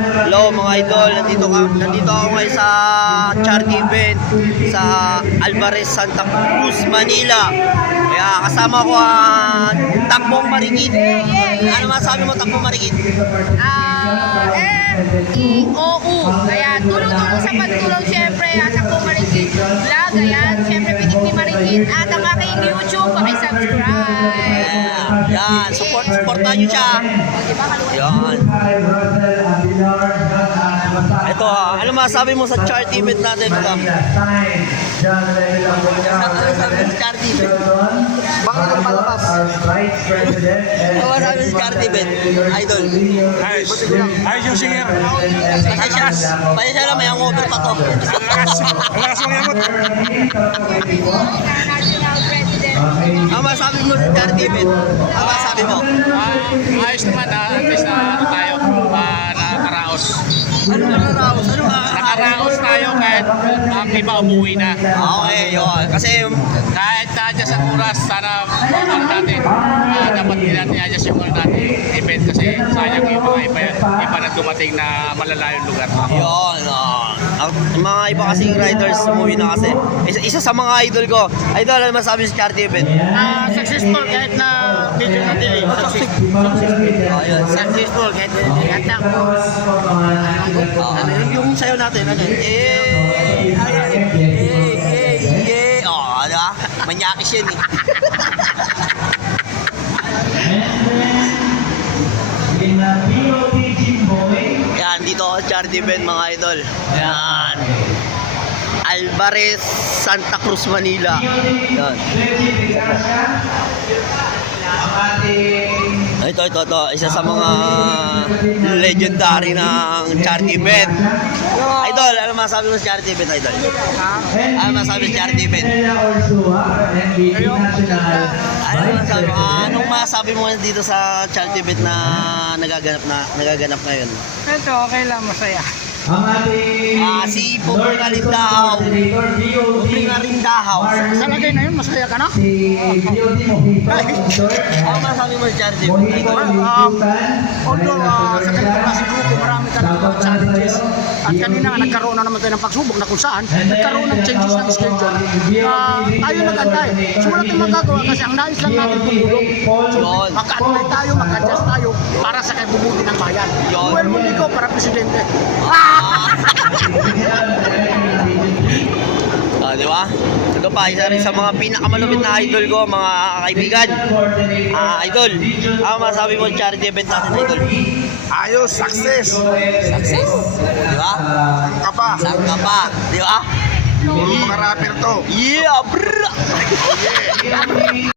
Hello mga idol, nandito ako ngayon sa charity event sa Alvarez, Santa Cruz, Manila. Kaya kasama ko ang Takbong Marikit. Ano masabi mo, Takbong Marikit? EOU. Kaya tulong-tulong sa pagtulong syempre sa Takbong Marikit vlog. Ayan, syempre Pinigmi Marikit at ang aking YouTube, pakisubscribe. Yan, supportan nyo siya. Yan. Ito, ano masabi mo sa charity event natin, madam? Ano masabi mo sa charity event? Baka ka palabas. Ano masabi mo sa charity event, idol? Ayos yung singer. Pasensya na, may hangover pa to. Ang lakas mong yamot. National President. Ano masabi mo sa charity event? Ano masabi mo? Ayos naman, at least na tayo nakaraos. Ano nakaraos? Ano Nakaraos tayo kahit ang iba umuwi na. Okay, yun. Kasi Kahit na-adjust ang oras, sana ano natin, dapat din natin i-adjust yung ano natin event kasi sayang yung mga iba na dumating na malalayong lugar. yun, ang mga iba kasing riders umuwi na kasi. Isa sa mga idol ko. Idol, ano masabi sa charity event? Successful kahit na medyo na delay. Ayun. Successful kahit at tapos. Ano yung sayo natin? Ano? Oh, ano ba? Manyakis yun eh. Yan, dito ako sa charity event mga idol. Yan. Alvarez, Santa Cruz, Manila. Yan. Ito. Isa sa mga legendary ng charity event. Idol, ano masabi mo sa charity event, Idol? Ano masabi sa charity event? Anong masabi mo dito sa charity event na nagaganap ngayon? Ito, okay lang, masaya. Si Pupring Alindahaw. Pupring Alindahaw. Sa lagay na yun, masaya ka na? Ano masabi mo sa charity event, Idol? Although sa ganito kasi grupo, marami ka ng mga challenges. At kanina nga nagkaroon na naman tayo ng pagsubok na kung saan nagkaroon ng changes ng schedule. Tayo nag-antay. So wala tayong magagawa kasi ang nais lang natin tumulong. So mag-antay tayo, mag-adjust tayo para sa kabubuti ng bayan. Well, muli ko para presidente. Di ba? Ito pa, isa rin sa mga pinakamalupit na idol ko, mga kaibigan. Idol, ano masabi mo sa charity event natin, Idol? Ayos, success. Success. Di ba? Saan ka pa? Di ba? Puro mga rapper to. Yeah, brr!